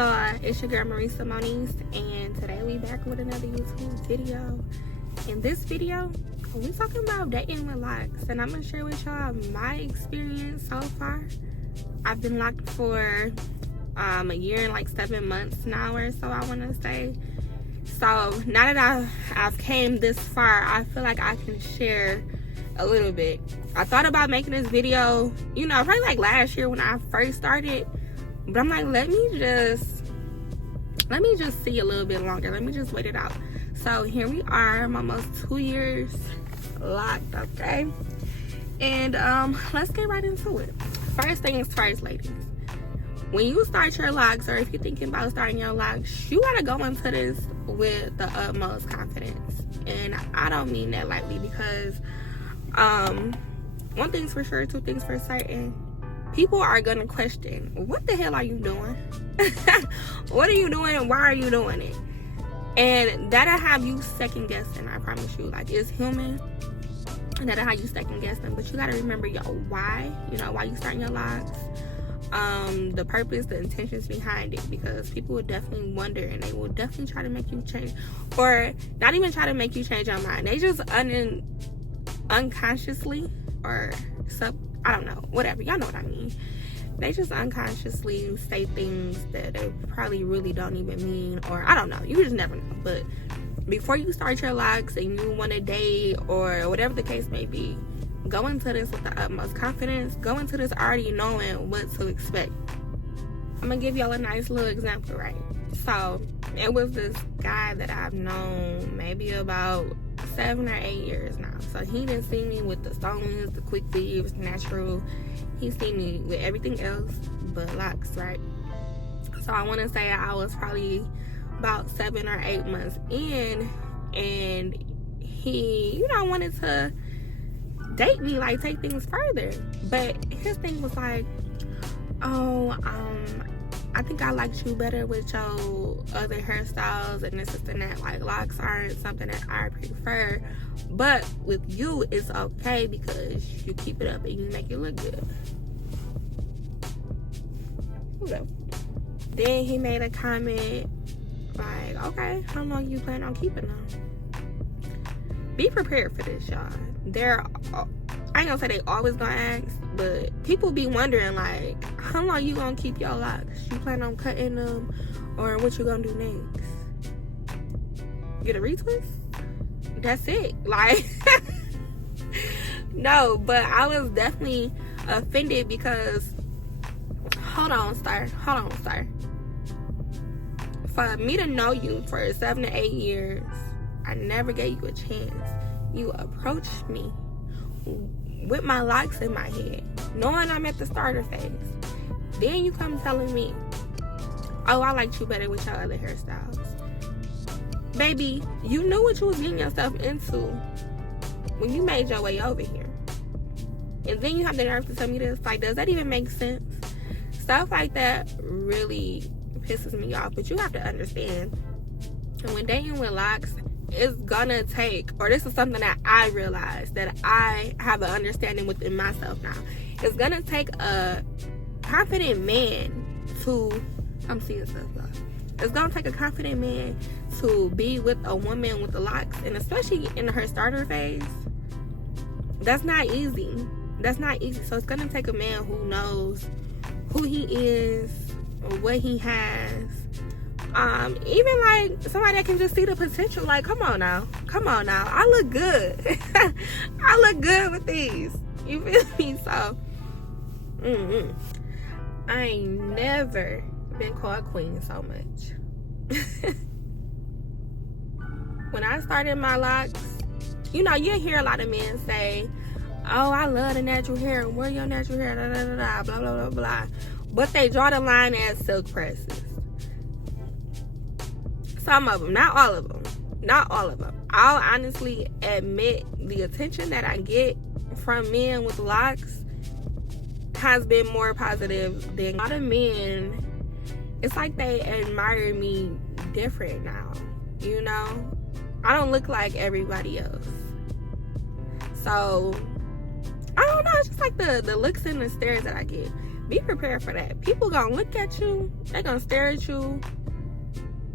y'all, it's your girl Marisa Moniz, and today we back with another YouTube video. In this video, we talking about dating with locks, and I'm gonna share with y'all my experience so far. I've been locked for a year and like 7 months now, or so I want to say. So now that I've came this far, I feel like I can share a little bit. I thought about making this video, you know, probably like last year when I first started, but I'm like, let me just see a little bit longer. Let me just wait it out. So here we are. I'm almost 2 years locked, okay? And let's get right into it. First things first, ladies. When you start your locks, or if you're thinking about starting your locks, you gotta go into this with the utmost confidence. And I don't mean that lightly, because one thing's for sure, two things for certain. People are gonna question, what the hell are you doing? What are you doing and why are you doing it? And that'll have you second guessing, I promise you. Like, it's human, and that'll have you second guessing. But you gotta remember your why, you know, why you starting your locks, the purpose, the intentions behind it, because people will definitely wonder, and they will definitely try to make you change, or not even try to make you change your mind. They just unconsciously, or I don't know, whatever, y'all know what I mean. They just unconsciously say things that they probably really don't even mean, or I don't know, you just never know. But before you start your locks and you want to date or whatever the case may be, go into this with the utmost confidence. Go into this already knowing what to expect. I'm gonna give y'all a nice little example, right? So it was this guy that I've known maybe about 7 or 8 years now. So he didn't see me with the stones, the quick leaves, natural. He seen me with everything else but locks, right? So I want to say I was probably about 7 or 8 months in, and he, you know, wanted to date me, like take things further. But his thing was like, oh, I think I liked you better with your other hairstyles and this and that. Like, locks aren't something that I prefer, but with you it's okay because you keep it up and you make it look good. Okay. Then he made a comment like, okay, how long you plan on keeping them? Be prepared for this, y'all. I ain't gonna say they always gonna ask, but people be wondering, like, how long you gonna keep your locks? You plan on cutting them, or what you gonna do next? Get a retwist? That's it. Like, no, but I was definitely offended because, hold on, sir. For me to know you for 7 to 8 years, I never gave you a chance. You approached me with my locks in my head, knowing I'm at the starter phase. Then you come telling me, oh, I liked you better with your other hairstyles. Baby, you knew what you was getting yourself into when you made your way over here. And then you have the nerve to tell me this. Like, does that even make sense? Stuff like that really pisses me off. But you have to understand, and when dating with locks, it's gonna take, or this is something that I realized, that I have an understanding within myself now. It's gonna take a confident man to, I'm seeing stuff, y'all. It's gonna take a confident man to be with a woman with the locks, and especially in her starter phase. That's not easy. So it's gonna take a man who knows who he is, or what he has. Even like somebody that can just see the potential. Like, come on now, I look good. I look good with these, you feel me? So I ain't never been called queen so much. When I started my locks, you know, you hear a lot of men say, oh, I love the natural hair, wear your natural hair, da da da da, blah blah blah blah, but they draw the line at silk presses. Some of them, not all of them. I'll honestly admit the attention that I get from men with locks has been more positive than a lot of men. It's like they admire me different now, you know? I don't look like everybody else. So, I don't know, it's just like the looks and the stares that I get. be prepared for that. People gonna look at you, they gonna stare at you,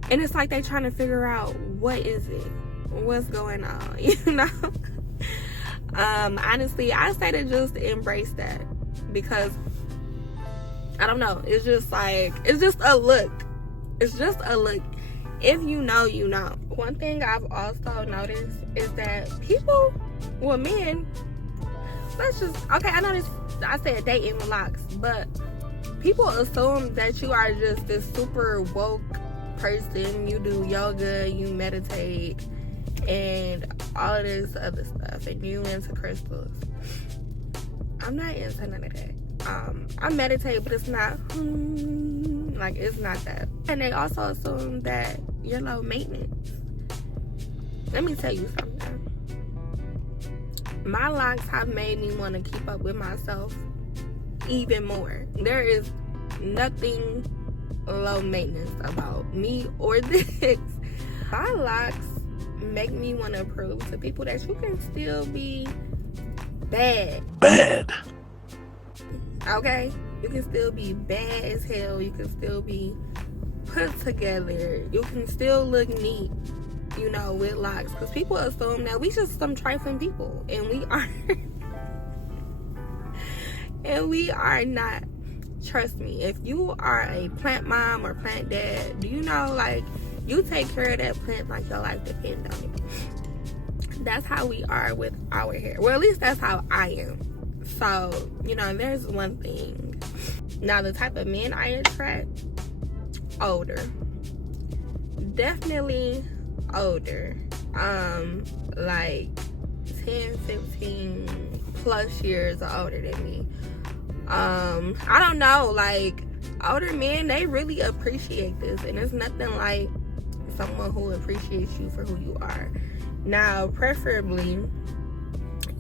and it's like they trying to figure out, what is it? What's going on? You know? Honestly, I say to just embrace that, because I don't know, it's just like, it's just a look. It's just a look. If you know, you know. One thing I've also noticed is that people, well, men, let's just, okay, I know this, I said dating with Locs, but people assume that you are just this super woke person. You do yoga, you meditate, and all of this other stuff, and you into crystals. I'm not into none of that. I meditate, but it's not like, it's not that. And they also assume that you're low maintenance. Let me tell you something. My Locs have made me want to keep up with myself even more. There is nothing low maintenance about me or this. My Locs make me want to prove to people that you can still be bad. Okay? You can still be bad as hell. You can still be put together. You can still look neat, you know, with Locs. Because people assume that we just some trifling people. And we are. And we are not. Trust me. If you are a plant mom or plant dad, do you know, like, you take care of that plant like your life depends on it. That's how we are with our hair. Well, at least that's how I am. So, you know, there's one thing. Now, the type of men I attract, older. Definitely older. Like 10, 15 plus years older than me. I don't know, like, older men, they really appreciate this, and it's nothing like someone who appreciates you for who you are. Now, preferably,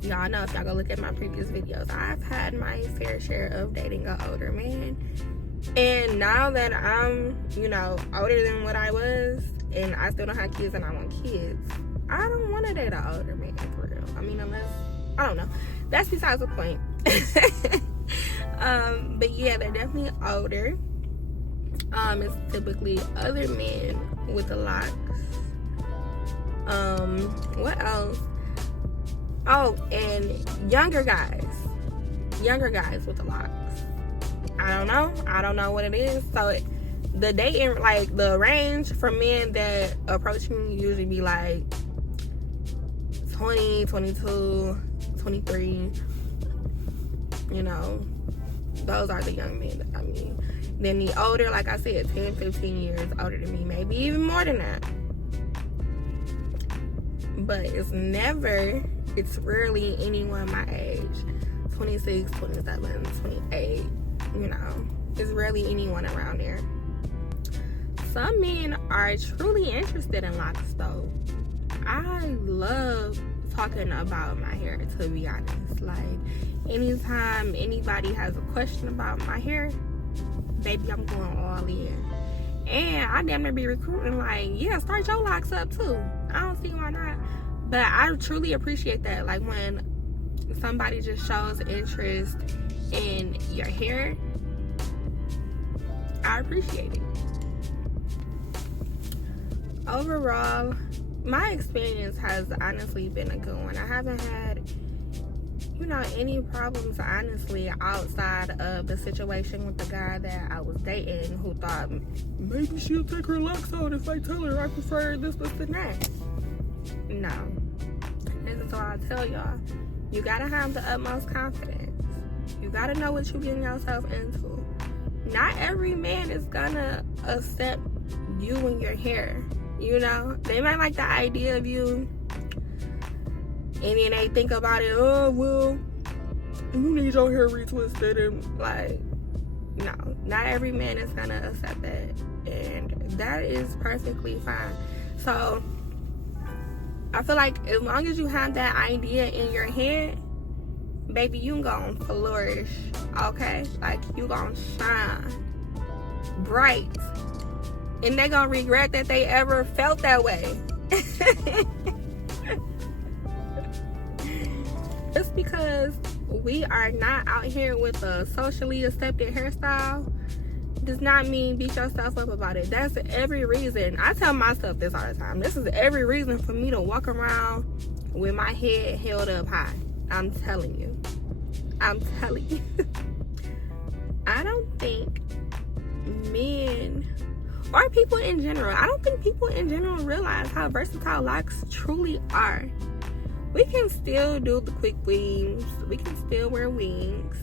y'all know, if y'all go look at my previous videos, I've had my fair share of dating an older man. And now that I'm, you know, older than what I was, and I still don't have kids and I want kids, I don't want to date an older man for real. I mean, unless, I don't know. That's besides the point. But yeah, they're definitely older. It's typically other men with the Locs. What else? Oh, and younger guys with the Locs. I don't know what it is. So the dating, like, the range for men that approach me usually be like 20, 22, 23. You know, those are the young men that I mean. Then the older, like I said, 10, 15 years older than me, maybe even more than that. But it's rarely anyone my age. 26, 27, 28, you know. It's rarely anyone around there. Some men are truly interested in Locs, though. I love talking about my hair, to be honest. Like, anytime anybody has a question about my hair, baby, I'm going all in. And I damn near be recruiting, like, yeah, start your Locs up too. I don't see why not. But I truly appreciate that. Like, when somebody just shows interest in your hair, I appreciate it. Overall, my experience has honestly been a good one. I haven't had, you know, any problems, honestly, outside of the situation with the guy that I was dating, who thought maybe she'll take her Locs out if I tell her I prefer this, and that. No. This is why I tell y'all, you gotta have the utmost confidence. You gotta know what you're getting yourself into. Not every man is gonna accept you and your hair. You know, they might like the idea of you, and then they think about it, oh, well, you need your hair retwisted, and like, no, not every man is gonna accept that, and that is perfectly fine. So I feel like as long as you have that idea in your head, baby, you gonna flourish, okay? Like, you gonna shine bright. And they gonna regret that they ever felt that way. Just because we are not out here with a socially accepted hairstyle does not mean beat yourself up about it. That's every reason. I tell myself this all the time. This is every reason for me to walk around with my head held up high. I'm telling you. I'm telling you. I don't think men or people in general, I don't think people in general realize how versatile locks truly are. We can still do the quick weaves. We can still wear wings.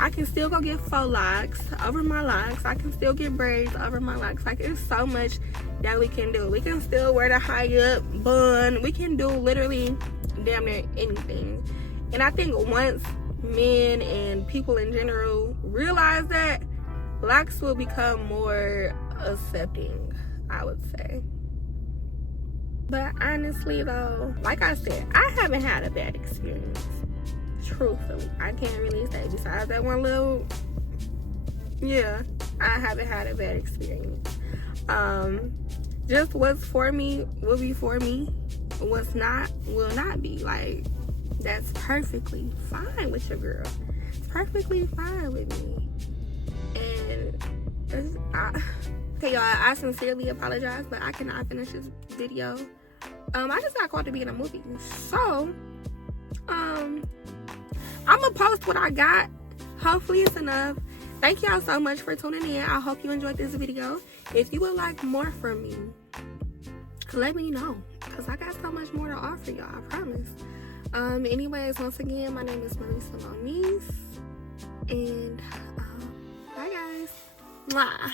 I can still go get faux locks over my locks. I can still get braids over my locks. Like, it's so much that we can do. We can still wear the high up bun. We can do literally damn near anything. And I think once men and people in general realize that, locks will become more accepting, I would say. But honestly though, like I said, I haven't had a bad experience. Truthfully, I can't really say. Besides that one little, yeah, I haven't had a bad experience. Just what's for me will be for me. What's not will not be. Like, that's perfectly fine with your girl. It's perfectly fine with me. And okay, y'all, I sincerely apologize, but I cannot finish this video. I just got called to be in a movie, so I'm gonna post what I got. Hopefully it's enough. Thank y'all so much for tuning in. I hope you enjoyed this video. If you would like more from me, let me know, because I got so much more to offer y'all, I promise. Anyways, once again, my name is Marisa Moniz, and bye guys. Mwah.